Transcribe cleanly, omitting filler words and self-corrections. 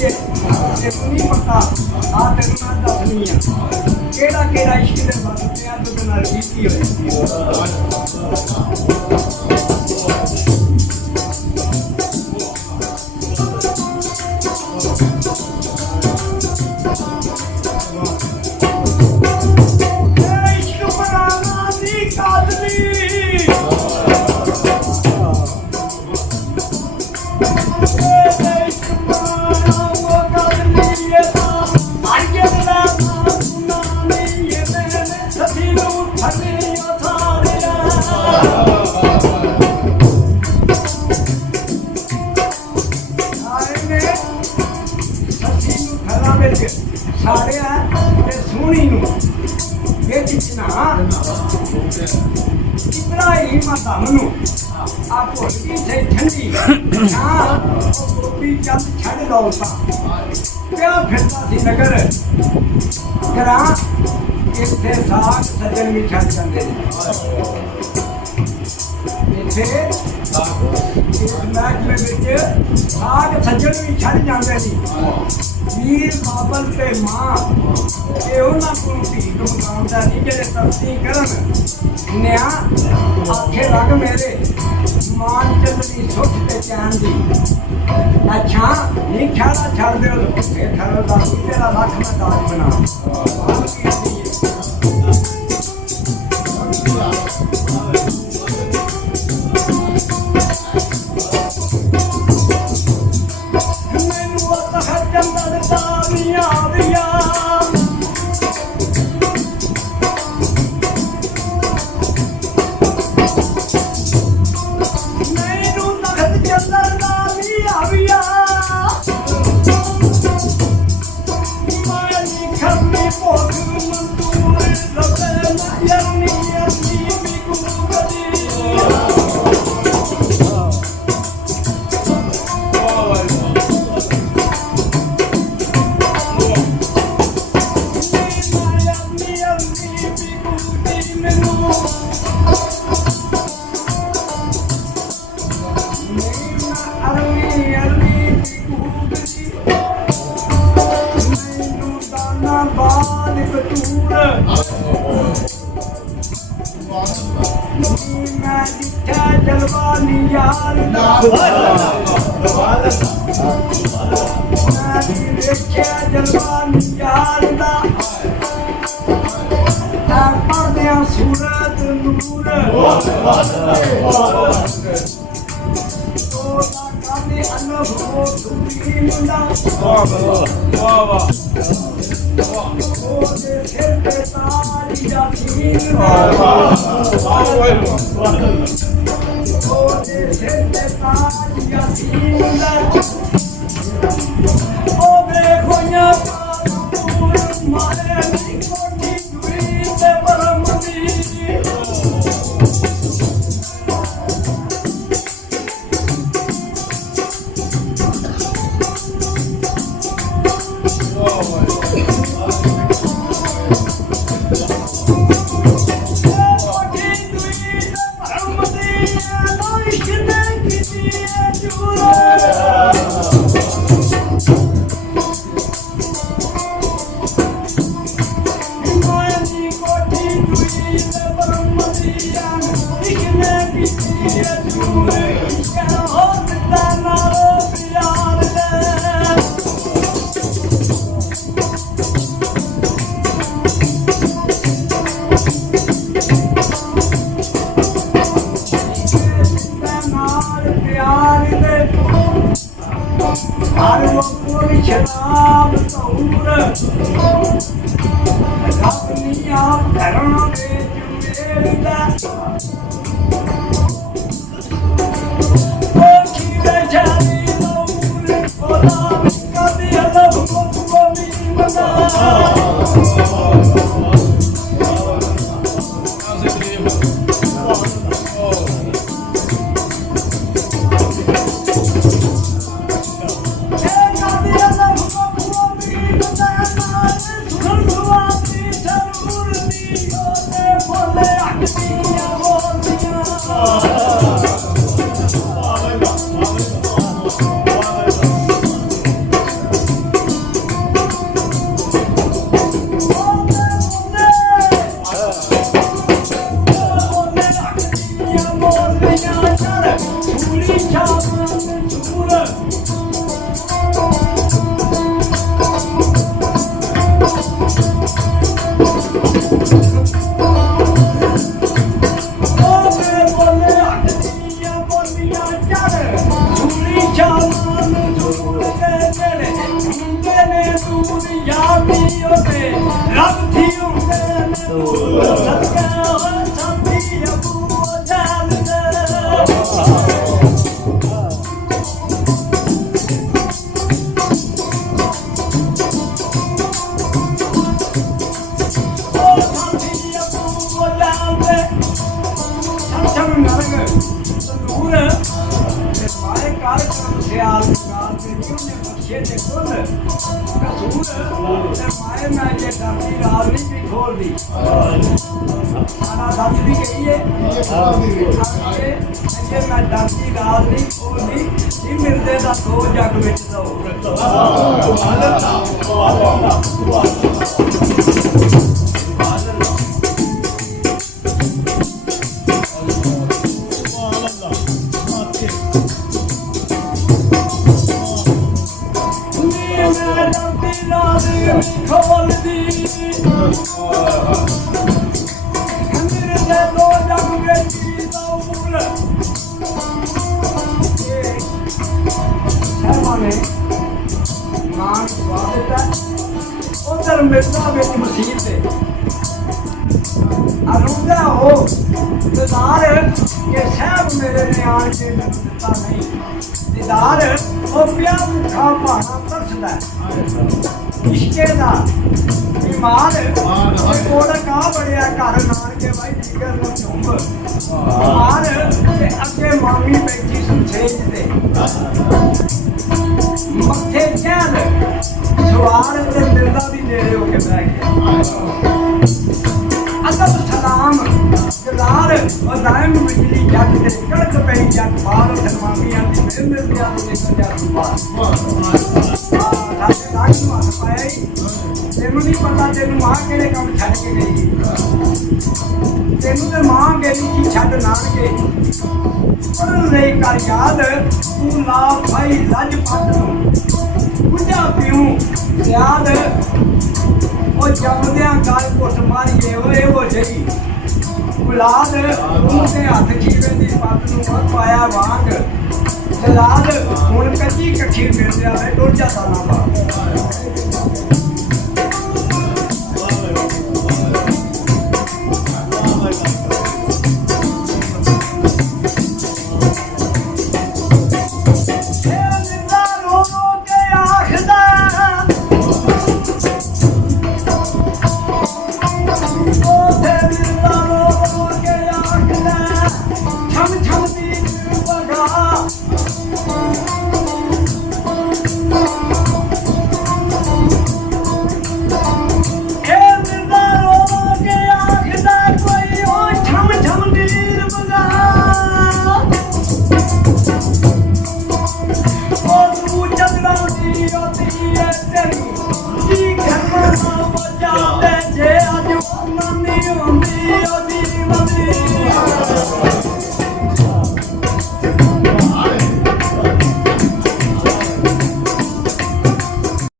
है नहीं पता आ तेरे नाल दसनी है केड़ा केड़ा इश्क दे बंदे आ तो नाल कीती होई सज्जन भी छड़ जाते साग सज्जन भी छड़ जाते वीर बाबल ते मां को धी मकान नहीं जेडे तरसी करन न्या आखे रग मेरे मान चंदनी सुख ते चैन दी अच्छा नहीं ख्याला छड़ दे तेरा लख में दाज बना ਸਾਥੀ ਹੁੰਦੇ ਨੇ ਸਦਕਾ ਹੋਏ ਸਾਥੀ ਅਬੂ ਜਾਨਦੇ ਸਿਆਲ ਕਾਲ ਤੇ ਉਹਨੇ ਬਖਸ਼ੇ ਤੇ ਕੁੱਲ ਕਸੂਰ ਤੇ ਮਾਏ ਮੈਂ ਜੇ ਡਰਦੀ ਰਾਤ ਨਹੀਂ ਵੀ ਖੋਲਦੀ ਆਣਾ ਦੱਸਦੀ ਗਈ ਏ ਜੇ ਮੈਂ ਡਰਦੀ ਰਾਤ ਨਹੀਂ ਖੋਲਦੀ ਇਹ ਮਿਲਦੇ ਦਾ ਦੋ ਜੱਗ ਵਿੱਚ ਦੋ ਖੋਲਦੀ ਮੇਰੇ ਦੇ ਦੋ ਜੱਗ ਵਿੱਚ ਦੋ ਮੂਲ ਸ਼ਰਮਾਨੇ ਮਾਨ ਸਵਾਦਤਾ ਉਧਰ ਮਿਰਜ਼ਾ ਵਿੱਚ ਮਸੀਹ ਤੇ ਅਰੁੰਦਾ ਹੋ ਦਿਦਾਰ ਕਿ ਸਹਿਬ ਮੇਰੇ ਨੇ ਆਣ ਕੇ ਮੈਨੂੰ ਦਿੱਤਾ ਨਹੀਂ ਦਿਦਾਰ ਉਹ ਪਿਆ ਖਾ ਭਾਣਾ ਤਰਸਦਾ ਇਸ਼ਕੇ ਦਾ ਇਮਾਨ ਇਹ ਕੋੜਾ ਕਾ ਬੜਿਆ ਘਰ ਨਾਨਕੇ ਬਾਈ ਜਿਗਰ ਨੂੰ ਝੁੰਬ ਮਾਰ ਤੇ ਅੱਗੇ ਮਾਮੀ ਬੈਠੀ ਸੁਣ ਛੇਜ ਤੇ ਮੱਥੇ ਚੱਲ ਸਵਾਰ ਤੇ ਦਿਲ ਦਾ ਵੀ ਨੇੜੇ ਹੋ ਕੇ ਬਹਿ ਗਿਆ ਅਦਬ ਸਲਾਮ ਜਲਾਰ ਉਹ ਦਾਇਮ ਬਿਜਲੀ ਜੱਗ ਤੇ ਕੜਕ ਪਈ ਜੱਗ ਬਾਹਰ ਸਰਮਾਮੀਆਂ ਦੀ ਮਿਹਰ ਮਿਲਦੀ ਆ ਤੇ ਜੱਗ ਬਾਹਰ ਸਾਡੇ ਲਾਗ ਨੂੰ ਹੱਥ ਪਾਇਆ ਹੀ ਤੈਨੂੰ ਨਹੀਂ ਪਤਾ ਤੈਨੂੰ ਮਾਂ ਕਿਹੜੇ ਕੰਮ ਛੱਡ ਕੇ ਗਈ ਤੈਨੂੰ ਤੇ ਮਾਂ ਗਈ ਸੀ ਛੱਡ ਨਾਨਕੇ ਪੜਨ ਲਈ ਕਰ ਯਾਦ ਤੂੰ ਲਾ ਭਾਈ ਲੱਜ ਪੱਟ ਨੂੰ ਪੁੱਜਾ ਪਿਉ ਯਾਦ ਉਹ ਜੰਮਦਿਆਂ ਗਲ ਘੁੱਟ ਮਾਰੀਏ ਓਏ ਉਹ ਜਈ ਗੁਲਾਦ ਉਹਦੇ ਹੱਥ ਖੀਵੇ ਦੀ ਪੱਤ ਨੂੰ ਮਤ ਪਾਇਆ ਵਾਂਗ ਜਲਾਦ ਹੁਣ ਕੱਚੀ ਕੱਖੀ ਮਿਲਦਿਆ ਵੇ ਡੋਜਾ ਸਾਲਾਂ ਬਾਅਦ